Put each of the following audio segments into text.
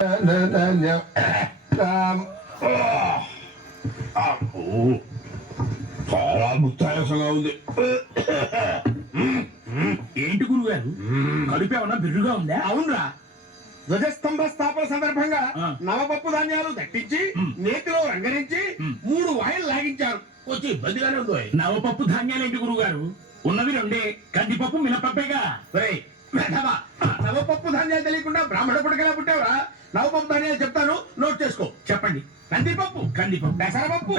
చాలా ముత్తాయసంగా ఉంది. ఏంటి గురుగారు కడుపు ఏమన్నా బిర్రుగా ఉందా? అవునరా, ధ్వజస్తంభ స్థాపన సందర్భంగా నవపప్పు ధాన్యాలు దట్టించి నేతిలో రంగరించి 3 వాయిలు లాగించారు. కొంచెం ఇబ్బందిగానే ఉంది. నవపప్పు ధాన్యాలు ఏంటి గురుగారు? ఉన్నవి 2 కందిపప్పు మినపప్పేగా. నవపప్పు ధాన్యాలు తెలియకుండా బ్రాహ్మణ పుడకలా పుట్టావరా? నవపప్పు ధాన్యాలు చెప్తాను, నోట్ చేసుకో. చెప్పండి. కందిపప్పు, పెసరపప్పు,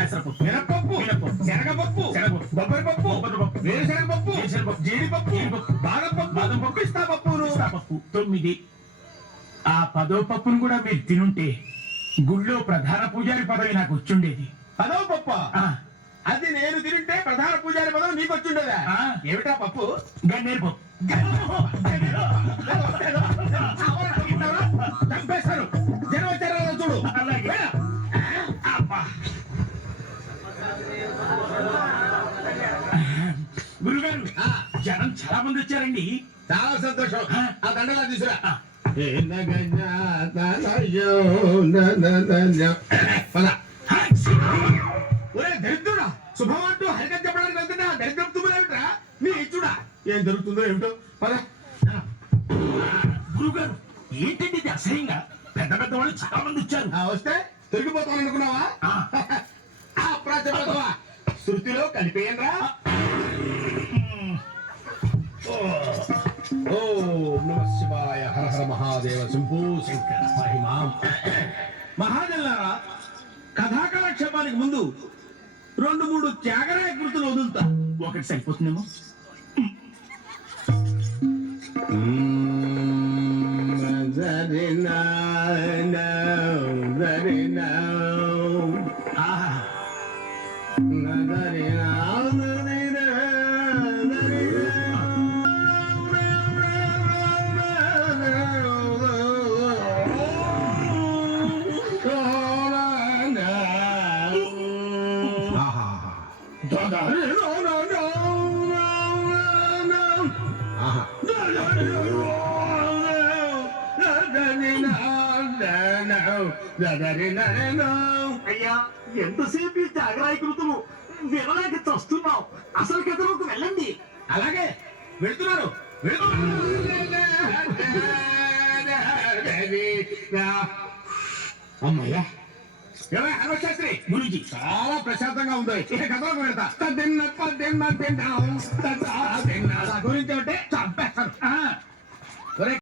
మినపప్పు, శనగపప్పు, బొబ్బరి పప్పు, వేరుశనగపప్పు, జీడిపప్పు, బాదం పప్పు, పిస్తాపప్పు. 9. ఆ 10వ పప్పును కూడా మీరు తినుంటే గుళ్ళో ప్రధాన పూజారి పదవి నాకు వచ్చుండేది. 10వ పప్పు అది నేను తింటే ప్రధాన పూజారి పదవి నీకు వచ్చిండేదా? ఏమిటా పప్పు? గన్నేరు పప్పు. చంపేశారు. జనం వచ్చారా చూడు. గురుగారు జనం చాలా మంది వచ్చారండి. చాలా సంతోషం. ఆ దండలా తీసురా. ఒరే దరిద్రుడా, శుభం అంటూ హరికథ చెప్పడానికి వెళ్తున్నా దరిద్రం తుమ్ములేమిట్రా? నీ ఇచ్చుడా ఏం జరుగుతుందో ఏమిటో. పద. గురుగారు ఏంటండి ఇది అసహ్యంగా? పెద్ద పెద్ద వాళ్ళు చాలా మంది వచ్చారు. వస్తే తొలగిపోతాను అనుకున్నావా? అప్రాచపోతావా? శృతిలో కలిపేయండిరా. ఓం నమః శివాయ. హర హర మహాదేవ శంభో శంకర మహిమాం. మహాజనులారా, కథాకాలక్షేపానికి ముందు 2-3 త్యాగరాయ కృతులు వదులుతా. ఒకటి సరిపోతుందేమో. అయ్యా, ఎంతసేపు ఈ త్యాగరాయ కృతులు వినలేక చస్తున్నావు. అసలు కథలోకి వెళ్ళండి. అలాగే వెళ్తున్నారు. అమ్మయ్యా. ఎలా హనుమశాస్త్రి గురుజీ చాలా ప్రశాంతంగా ఉంది. ఇక కథలోకి వెళ్తా. గురించి అంటే చంపేస్తారు.